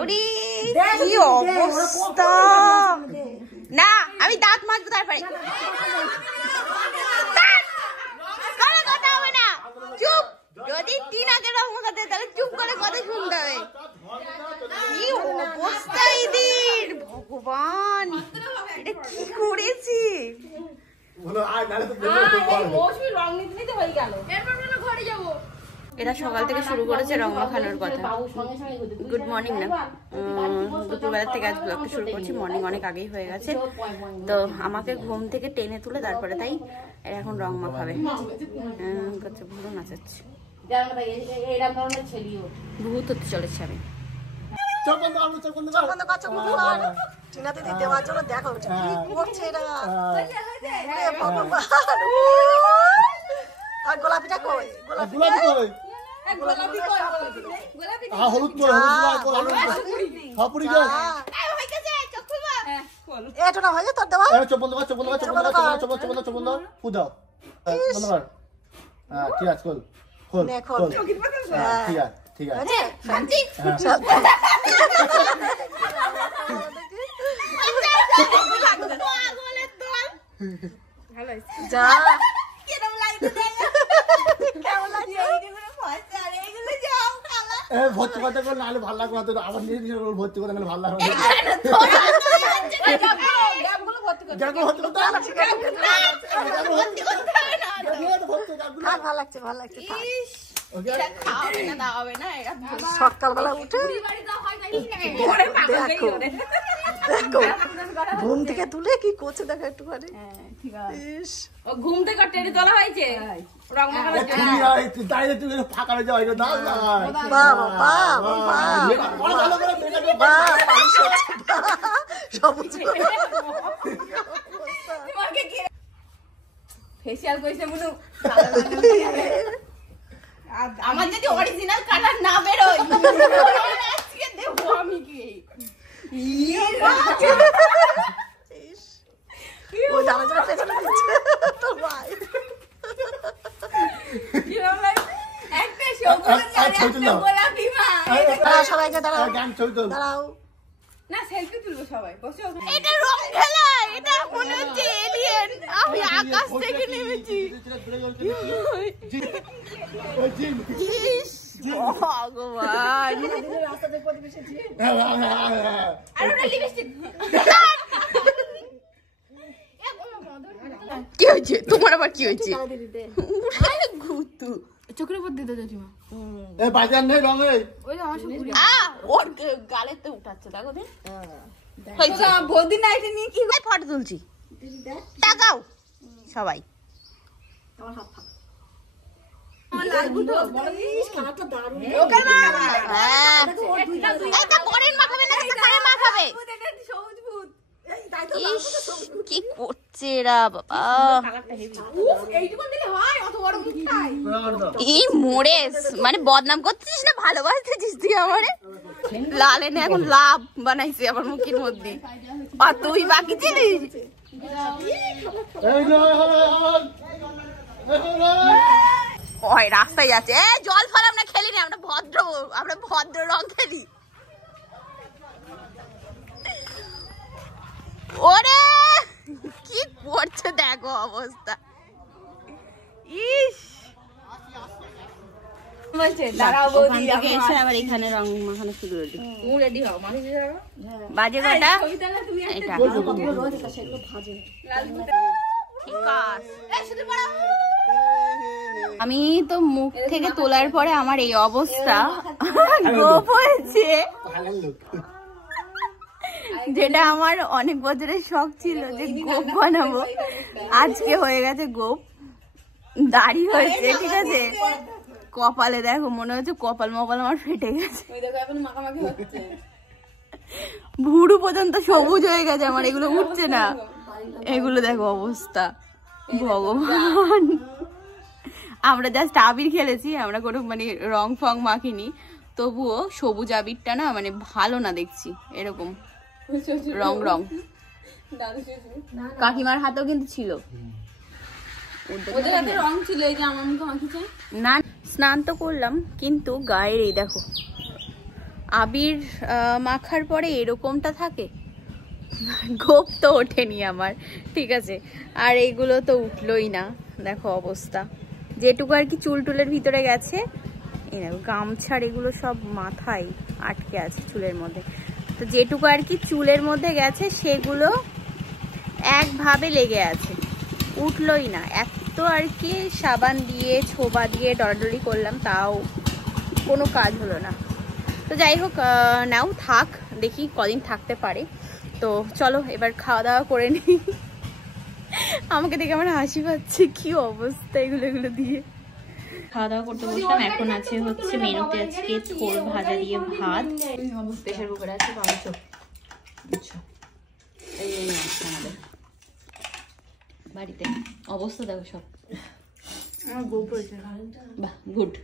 ওরে কি অবস্থা! না আমি দাঁত মাজবো তারপরে। কথা হবে না, চুপ। যদি টিনাকে রং মাখাতে তাহলে চুপ করে কথা শুনতে হবে। কি অবস্থা এদের! ভগবান, এটা কি করেছি! এটা সকাল থেকে শুরু করেছে রং মাখানোর কথা। গুড মর্নিং না, দুপুরবেলা থেকে আজ ব্লগটা শুরু করছি। মর্নিং অনেক আগেই হয়ে গেছে, তো আমাকে ঘুম থেকে টেনে তুলে তারপরে তাই এখন রং মাখাবে। ভুরু নাচাচ্ছে, ভূত হতে চলেছে। আমি গোলাপিটা কই? হলুদ এটা না হয়ে তোর দেওয়া ঠিক আছে, ঠিক আছে। যা ভর্তি করতে গেলে নাহলে ভালো লাগবে না, আবার নিজে ভর্তি করতে গেলে ভালো লাগবে। ভালো লাগছে, ভালো লাগছে। সকালবেলা উঠে দেখো ঘুম থেকে তুলে কি করছে দেখো একটুখানি। ঘুম থেকে টেনে তোলা হয়েছে ফাঁকা হয়ে যাওয়া সবুজ ফেসিয়াল কইছে মনু। আমার যদি অরিজিনাল কালার না বেরোয় আজকে দেবো আমি কি। ও জানা জানা পেছনে দিচ্ছে তোর ভাই। একটা সবুজ একটা গোলাপি মা। সবাই যে দাঁড়াও দাঁড়াও না, সেলফি তুলবো সবাই। বসো। এটা রং খেলা, এটা মনে হচ্ছে এলিয়েন। আমি আকাশ থেকে নেমেছি। ভগবান, রাস্তাতে প্রতিবেশী আর ওটা লিপস্টিক। কি হয়েছে তোমার? আবার কি হয়েছে? ঘুতু চোখের উপর দিতে জেঠিমা। বাজার নেই রঙে ওর গালে তো উঠাচ্ছে। দেখো দিন বৌদি নাইটি নিয়ে কি ফটো তুলছি। টাকাও সবাই কি করছে এরা বাবা। এই মোড়েস মানে বদনাম করতেছিস না, ভালোবাসতেছিস তুই আমারে। লাল এনে এখন লাভ বানাইছে আমার মুখের মধ্যে। আর তুই বাকি ছিলিস। ওই রাস্তায় যাচ্ছে জল ফল আমরা খেলি না, আমরা ভদ্র রং খেলি। ওরে কি করছে দেখো অবস্থা। ইস এখানে রং মাখানো শুরু হলো। বাজে কটা? এটা আমি তো মুখ থেকে তোলার পরে আমার এই অবস্থা। গোপ হয়েছে, যেটা আমার অনেক বছরের শখ ছিল যে গোপ বানাবো, আজকে হয়ে গেছে গোপ। দাড়ি হয়েছে, ঠিক আছে। কপালে দেখো মনে হচ্ছে কপাল মপাল আমার ফেটে গেছে। ভুরু পর্যন্ত সবুজ হয়ে গেছে আমার, এগুলো উঠছে না। এগুলো দেখো অবস্থা। ভগবান, আমরা জাস্ট আবির খেলেছি, আমরা কোনো মানে রং ফং মাখিনি, তবুও সবুজ আবিরটা না মানে ভালো না দেখছি। এরকম রং রং কাকিমার হাতেও কিন্তু ছিল, রং ছিল। এই যে আমার মুখে মাখিছে না। স্নান তো করলাম কিন্তু গায়ের এই দেখো আবির মাখার পরে এরকমটা থাকে, গোপ তো ওঠেনি আমার, ঠিক আছে, আর এইগুলো তো উঠলোই না, দেখো অবস্থা। যেটুকু আর কি চুল টুলের ভিতরে গেছে, এই দেখো গামছার এগুলো সব মাথায় আটকে আছে চুলের মধ্যে, তো যেটুকু আর কি চুলের মধ্যে গেছে সেগুলো একভাবে লেগে আছে, উঠলোই না। এত আর কি সাবান দিয়ে ছোবা দিয়ে ডলাডলি করলাম, তাও কোনো কাজ হলো না। তো যাই হোক, নাও থাক, দেখি কদিন থাকতে পারে। তো চলো এবার খাওয়া দাওয়া করে নিই। আমাকে দেখে আমার হাসি পাচ্ছে, কি অবস্থা এগুলো দিয়ে। খাওয়া দাওয়া করতে বসলাম। এখন আছে হচ্ছে মেনুতে আজকে থোড় ভাজা দিয়ে ভাত, প্রেশার কুকারে আছে মাংস। আচ্ছা, এই আমাদের বাড়িতে অবস্থা দেখো সব। আমার গোপ হয়েছে, বাহ গুড।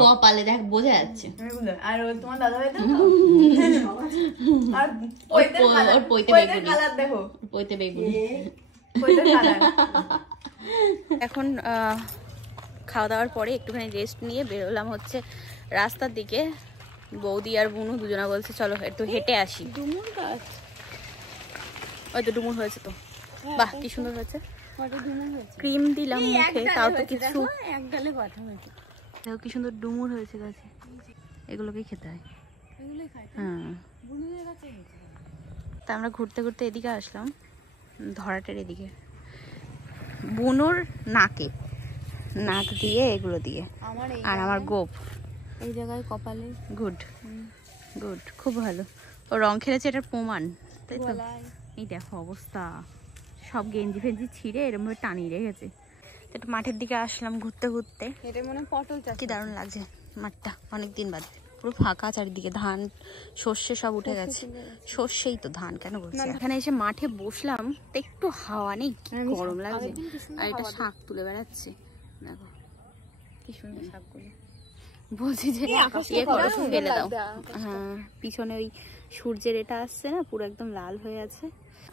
কপালে দেখ বোঝা যাচ্ছে। আর তোমার দাদা ভাই আর ওর পইতে বেগুনি, দেখো পইতে বেগুনি। এখন খাওয়া দাওয়ার পরে একটুখানি রেস্ট নিয়ে বেরোলাম হচ্ছে রাস্তার দিকে। বৌদি আর বুনু দুজনা বলছে চলো একটু হেঁটে আসি। ডুমুর গাছ, ওই তো ডুমুর হয়েছে তো, বাহ কি সুন্দর হয়েছে। ক্রিম দিলাম মুখে, তাও তো কিছু এক গালে কথা হয়েছে। দেখো কি সুন্দর ডুমুর হয়েছে গাছে, এগুলোকেই খেতে হয়। হ্যাঁ, তা আমরা ঘুরতে ঘুরতে এদিকে আসলাম, ধরাটের এদিকে। বুনুর নাকে নাক দিয়ে এগুলো দিয়ে, আর আমার গোপ এই জায়গায় কপালে। গুড গুড, খুব ভালো। ও রং খেলেছে, এটার প্রমাণ, তাই তো। এই দেখো অবস্থা, সব গেঞ্জি ফেঞ্জি ছিঁড়ে এরকম ভাবে টানিয়ে রেখেছে। একটু মাঠের দিকে আসলাম ঘুরতে ঘুরতে, এটা মনে পটল চাষ, কি দারুণ লাগছে মাঠটা, অনেকদিন বাদে পুরো ফাঁকা চারিদিকে, ধান সর্ষে সব উঠে গেছে। সর্ষেই তো, ধান কেন বলছি। এখানে এসে মাঠে বসলাম তো, একটু হাওয়া নেই, গরম লাগছে। আর এটা শাক তুলে বেড়াচ্ছে, দেখো কি সুন্দর শাকগুলো। বলছি যে ইয়ে করো, ফেলে দাও। হ্যাঁ, পিছনে ওই সূর্যের এটা আসছে না, পুরো একদম লাল হয়ে আছে।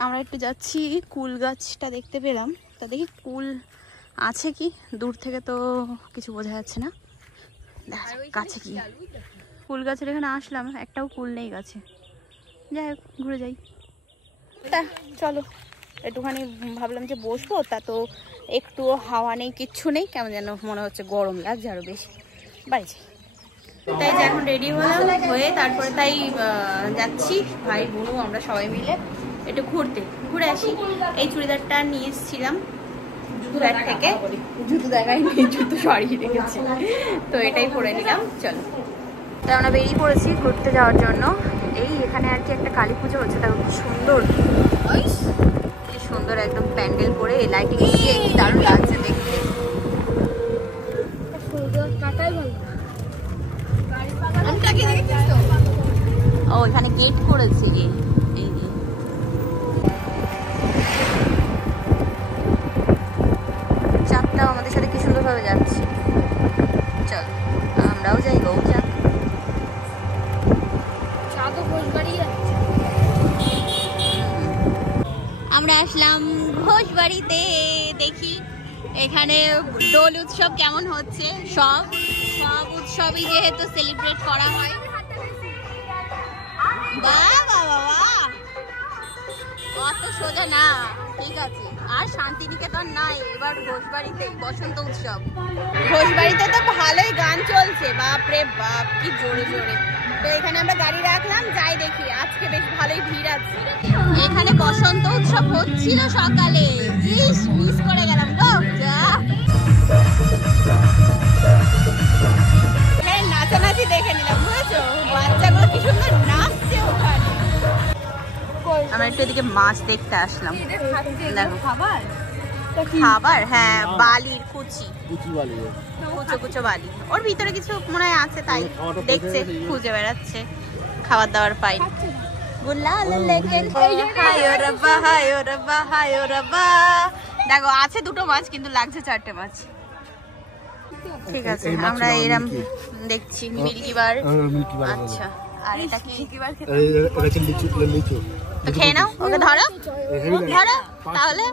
আমরা একটু যাচ্ছি, কুল গাছটা দেখতে পেলাম, তা দেখি কুল আছে কি। দূর থেকে তো কিছু বোঝা যাচ্ছে না, কাছে কি। কুল গাছের এখানে আসলাম, একটাও কুল নেই গাছে। যাই হোক, ঘুরে যাই। তা চলো একটুখানি ভাবলাম যে বসবো, তা তো একটুও হাওয়া নেই, কিচ্ছু নেই, কেমন যেন মনে হচ্ছে গরম লাগছে আরো বেশি। বাড়ি যাই। তাই যে এখন রেডি হলাম, হয়ে তারপরে তাই যাচ্ছি ভাই বোনু আমরা সবাই মিলে একটু ঘুরে আসি। এই চুড়িদারটা নিয়ে এসেছিলাম জুতোর থেকে, জুতো দেখাই নেই, জুতো সরিয়ে রেখেছি, তো এটাই পরে নিলাম। চলো, তাই আমরা বেরিয়ে পড়েছি ঘুরতে যাওয়ার জন্য। এই এখানে আর কি একটা কালী পুজো হচ্ছে, দেখো কি সুন্দর, কি সুন্দর একদম প্যান্ডেল করে লাইটিং দিয়ে, কি দারুণ লাগছে দেখতে। ও এখানে গেট করেছে, এই যে চাঁদটাও আমাদের সাথে কি সুন্দর ভাবে যাচ্ছে। চল আমরাও যাই, গো চাঁদ। আমরা আসলাম ঘোষবাড়িতে, দেখি এখানে দোল উৎসব কেমন হচ্ছে। সব উৎসবই যেহেতু সেলিব্রেট করা হয়। অত সোজা না, ঠিক আছে। আর শান্তিনিকেতন নাই, এবার ঘোষবাড়িতেই বসন্ত উৎসব। ঘোষবাড়িতে তো ভালোই গান চলছে, বাপরে বাপ কি জোরে জোরে। তো এখানে আমরা গাড়ি রাখলাম, যাই দেখি, আজকে বেশ ভালোই ভিড় আছে। এখানে বসন্ত উৎসব হচ্ছিল সকালে, মিস করে গেলাম গো। নাচানাচি দেখে নিলাম, বুঝেছো, বাচ্চাগুলো কি সুন্দর নাচছে ওখানে। আমরা একটু এদিকে মাছ দেখতে আসলাম, দেখো খাবার। হ্যাঁ, বালির কুচি, কুচো বালি, ওর ভিতরে কিছু মনে হয় আছে, তাই দেখছে, খুঁজে বেড়াচ্ছে, খাবার দাবার পাই। দেখো আছে দুটো মাছ, কিন্তু লাগছে 4টে মাছ। ঠিক আছে, আমরা এরম দেখছি মিল্কি বার। আচ্ছা, আর এটা কি? তো খেয়ে নাও, ওকে ধরো তাহলে।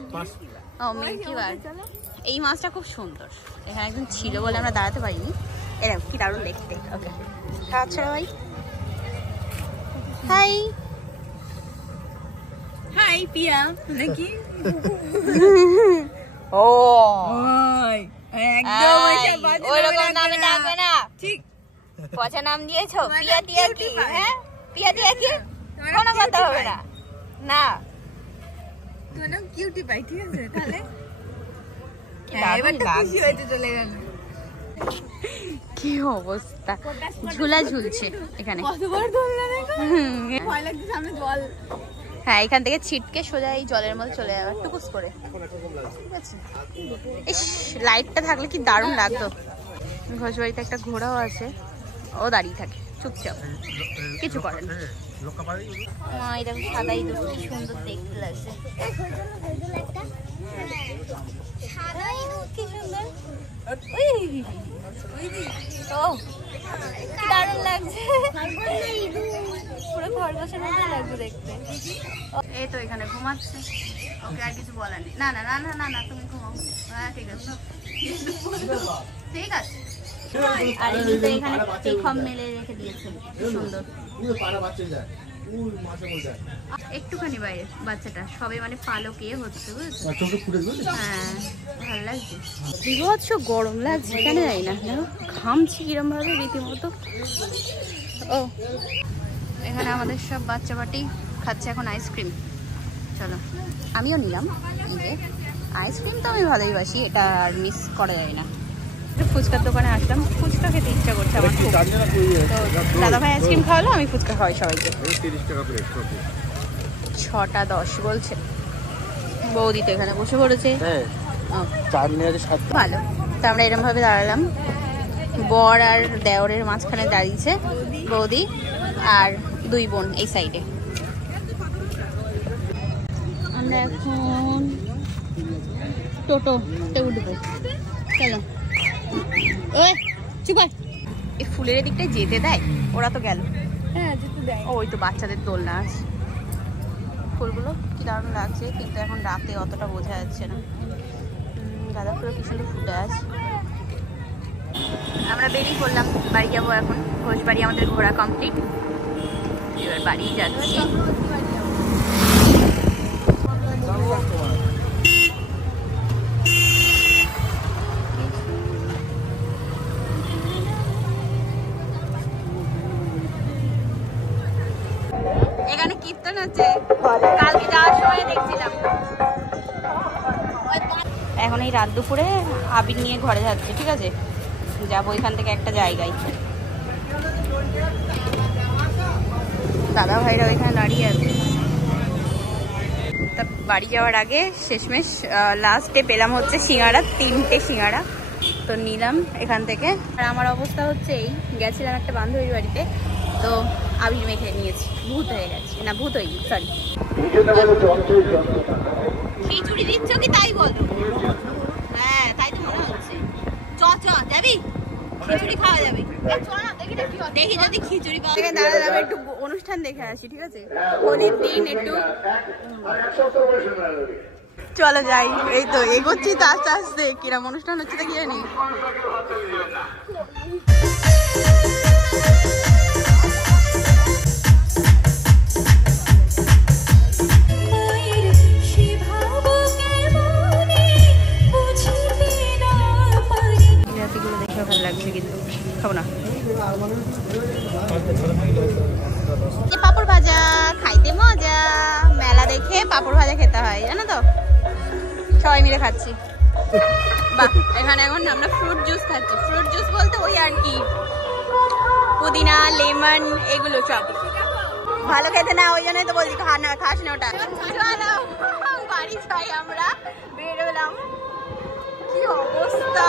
ও মিল্কি বার, এই মাছটা খুব সুন্দর। এখানে একজন ছিল বলে আমরা দাঁড়াতে পারিনি। এরকম কি দারুণ দেখতে। ওকে, আচ্ছা ভাই। হাই হাই পিয়া নাকি ও একদম ওইরকম নামে ডাকবে না ঠিক পচা নাম দিয়েছো পিয়া টিয়া কি হ্যাঁ পিয়া টিয়া কি কোনো কথা হবে না না তোমার নাম কিউটি পাই ঠিক আছে তাহলে এবার তো খুশি হয়েছে চলে গেল কি অবস্থা ঝুলা ঝুলছে এখানে কতবার দোলনা দেখো ভয় লাগছে সামনে জল হ্যাঁ এখান থেকে ছিটকে সোজা এই জলের মধ্যে চলে যাবে টুকুস করে ঠিক আছে ইস লাইটটা থাকলে কি দারুণ লাগতো ঘোষবাড়িতে একটা ঘোড়াও আছে ও দাঁড়িয়ে থাকে চুপচাপ কিছু করে না মা এটা সাদাই দুটো কি সুন্দর দেখতে লাগছে কি সুন্দর ও দারুণ লাগছে পুরো খরগোশের মতো লাগছে দেখতে এই তো এখানে ঘুমাচ্ছে ওকে আর কিছু বলার নেই না না না না না না তুমি ঘুমাও হ্যাঁ ঠিক আছে ঠিক আছে আর এখানে পেখম মেলে রেখে দিয়েছে সুন্দর একটুখানি বাইরে বাচ্চাটা সবে মানে পালকে হচ্ছে বুঝেছো হ্যাঁ ভালো লাগছে বিভৎস গরম লাগছে কেন যাই না ঘামছি কিরম ভাবে রীতিমতো ও এখানে আমাদের সব বাচ্চা বাটি খাচ্ছে এখন আইসক্রিম চলো আমিও নিলাম আইসক্রিম তো আমি ভালোই বাসি এটা আর মিস করা যায় না ফুচকার দোকানে আসলাম ফুচকা খেতে ইচ্ছা করছে আমার খুব তো দাদা ভাই আইসক্রিম খাওয়ালো আমি ফুচকা খাওয়াই সবাইকে 6:10 বলছে বৌদি তো এখানে বসে পড়েছে ভালো তো আমরা এরকম ভাবে দাঁড়ালাম বর আর দেওরের মাঝখানে দাঁড়িয়েছে বৌদি আর দুই বোন এই সাইডে আমরা এখন টোটোতে উঠবো চলো ওই চুপ এই ফুলের দিকটায় যেতে দেয় ওরা তো গেল হ্যাঁ যেতে দেয় ওই তো বাচ্চাদের দোলনা আছে ফুলগুলো কি দারুণ লাগছে কিন্তু এখন রাতে অতটা বোঝা যাচ্ছে না গাঁদা ফুলও কি সুন্দর ফুটে আছে আমরা বেরিয়ে পড়লাম বাড়ি যাবো এখন ঘোষবাড়ি আমাদের ঘোরা কমপ্লিট এবার বাড়ি যাচ্ছি এখানে কীর্তন হচ্ছে কালকে যাওয়ার সময় দেখছিলাম এখন এই রাত দুপুরে আবির নিয়ে ঘরে যাচ্ছে ঠিক আছে যাবো এখান থেকে একটা জায়গায় দাদা ভাইরা ওইখানে দাঁড়িয়ে আছে তা বাড়ি যাওয়ার আগে শেষমেশ লাস্টে পেলাম হচ্ছে সিঙ্গাড়া 3টে সিঙ্গাড়া তো নিলাম এখান থেকে আর আমার অবস্থা হচ্ছে এই গেছিলাম একটা বান্ধবীর বাড়িতে তো আবির মেখে নিয়েছি ভূত হয়ে গেছে না ভূত হয়নি সরি খিচুড়ি দিচ্ছ কি তাই বলো হ্যাঁ তাই তো মনে হচ্ছে চ যাবি খিচুড়ি খাওয়া যাবে দেখি যদি খিচুড়ি পাওয়া যায় দাঁড়া যাবে একটু অনুষ্ঠান দেখে আসি ঠিক আছে হোলির দিন একটু চলো যাই এই তো এগোচ্ছি তো আস্তে আস্তে কিরম অনুষ্ঠান হচ্ছে দেখি জানি ভালো লাগছে কিন্তু খাবো না পাপড় ভাজা খাইতে মজা মেলা দেখে পাপড় ভাজা খেতে হয় জানো তো সবাই মিলে খাচ্ছি বাহ এখানে এখন আমরা ফ্রুট জুস খাচ্ছি ফ্রুট জুস বলতে ওই আর কি পুদিনা লেমন এগুলো সব ভালো খেতে না ওই জন্যই তো বলছি খাস না ওটা বাড়ি যাই আমরা বেরোলাম কি অবস্থা